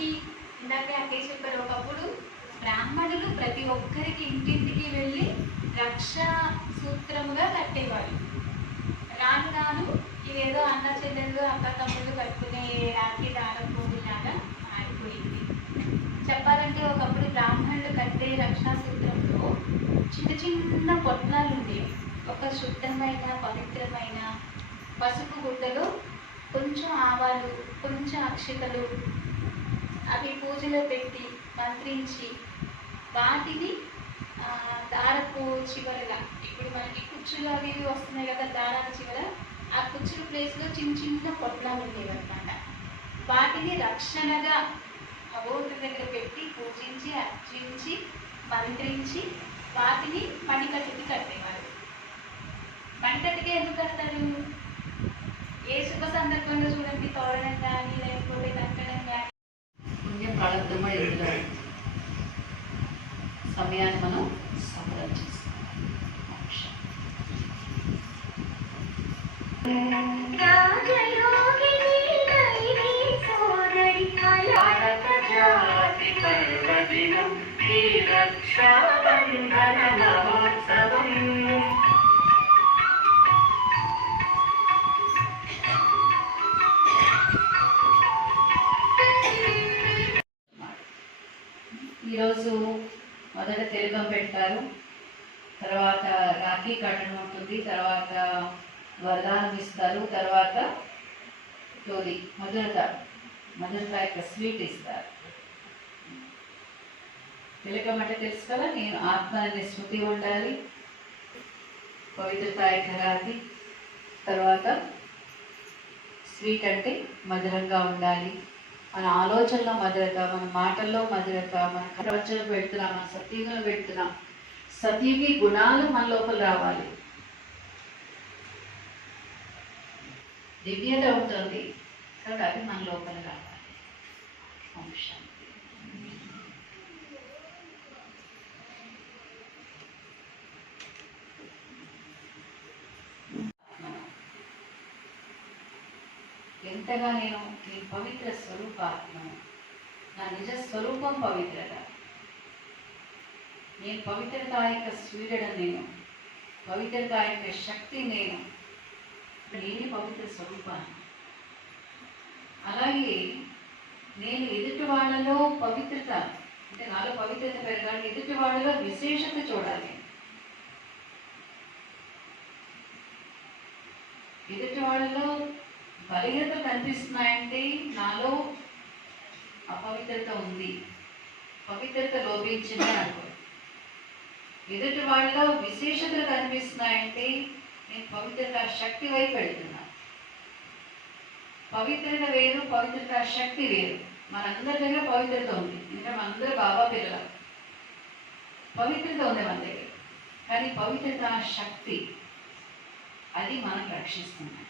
రాఖీ ఇందాకే అక్కయ్య చెప్పారు. ఒకప్పుడు బ్రాహ్మణులు ప్రతి ఒక్కరికి ఇంటింటికి వెళ్ళి రక్షా సూత్రముగా కట్టేవారు. రాను రాను ఇదేదో అన్న చెల్లెళ్ళు అక్క తమ్ముళ్ళు కట్టుకునే రాఖీ దారపోగులాగా మారిపోయింది. చెప్పాలంటే ఒకప్పుడు బ్రాహ్మణులు కట్టే రక్షా సూత్రంలో చిన్న చిన్న పొట్లాలు ఉండేవి. ఒక శుద్ధమైన పవిత్రమైన పసుపు గుడ్డలో కొంచెం ఆవాలు, కొంచెం అక్షతలు, అవి పూజలో పెట్టి మంత్రించి వాటిని దారపు చివరగా, ఇప్పుడు మనకి కుచ్చులు అవి వస్తున్నాయి కదా దారాల చివర, ఆ కుచ్చుల ప్లేస్లో చిన్న చిన్న పొట్లాలు ఉండేవి అనమాట. వాటిని రక్షణగా భగవంతుడి దగ్గర పెట్టి పూజించి అర్చించి మంత్రించి వాటిని మణికట్టుకి కట్టేవారు. మణికట్టుకి ఎందుకు కడతారు? ఏ శుభ సందర్భంలో చూడండి, తోరణం కానీ లేకపోతే కంకణం కానీ పుణ్య ప్రారంభమై సమయాన్ని మనం సఫలం చేస్తాం. ఈరోజు మొదట తిలకం పెడతారు, తర్వాత రాఖీ కట్టడం ఉంటుంది, తర్వాత వరదానం ఇస్తారు, తర్వాత తోలి మధురత యొక్క స్వీట్ ఇస్తారు. తిలకం అంటే తెలుసు కదా, నేను ఆత్మ అనే స్మృతి ఉండాలి, పవిత్రత యొక్క రాఖీ, తర్వాత స్వీట్ అంటే మధురంగా ఉండాలి. మన ఆలోచనలో మధురత, మన మాటల్లో మధురత, మన ప్రవచనం పెడుతున్నాం, మన సత్యుగంలో పెడుతున్నాం. సత్యుగి గుణాలు మన లోపల రావాలి, దివ్యత ఉంటుంది కాబట్టి అది మన లోపల రావాలి. శాంతి. ఎంతగా నేను నీ పవిత్ర స్వరూపాత్మను, నా నిజ స్వరూపం పవిత్రత, నేను పవిత్రత యొక్క స్వీడను, నేను పవిత్రత యొక్క శక్తి, నేనే పవిత్ర స్వరూపాన్ని. అలాగే నేను ఎదుటి వాళ్ళలో పవిత్రత, అంటే నాలో పవిత్రత పెరగాలి, ఎదుటి వాళ్ళలో విశేషత చూడాలి. ఎదుటి వాళ్ళలో బలహీనత కనిపిస్తున్నాయంటే నాలో అపవిత్రత ఉంది, పవిత్రత లోపించిందని అనుకో. ఎదుటి వాళ్ళలో విశేషతలు కనిపిస్తున్నాయంటే నేను పవిత్రత శక్తి వైపు వెళ్తున్నా. పవిత్రత వేరు, పవిత్రత శక్తి వేరు. మనందరి దగ్గర పవిత్రత ఉంది, ఎందుకంటే మనందరూ బాబా పిల్లలు, పవిత్రత ఉంది మన దగ్గర. కానీ పవిత్రత శక్తి అది మనం రక్షిస్తున్నాం.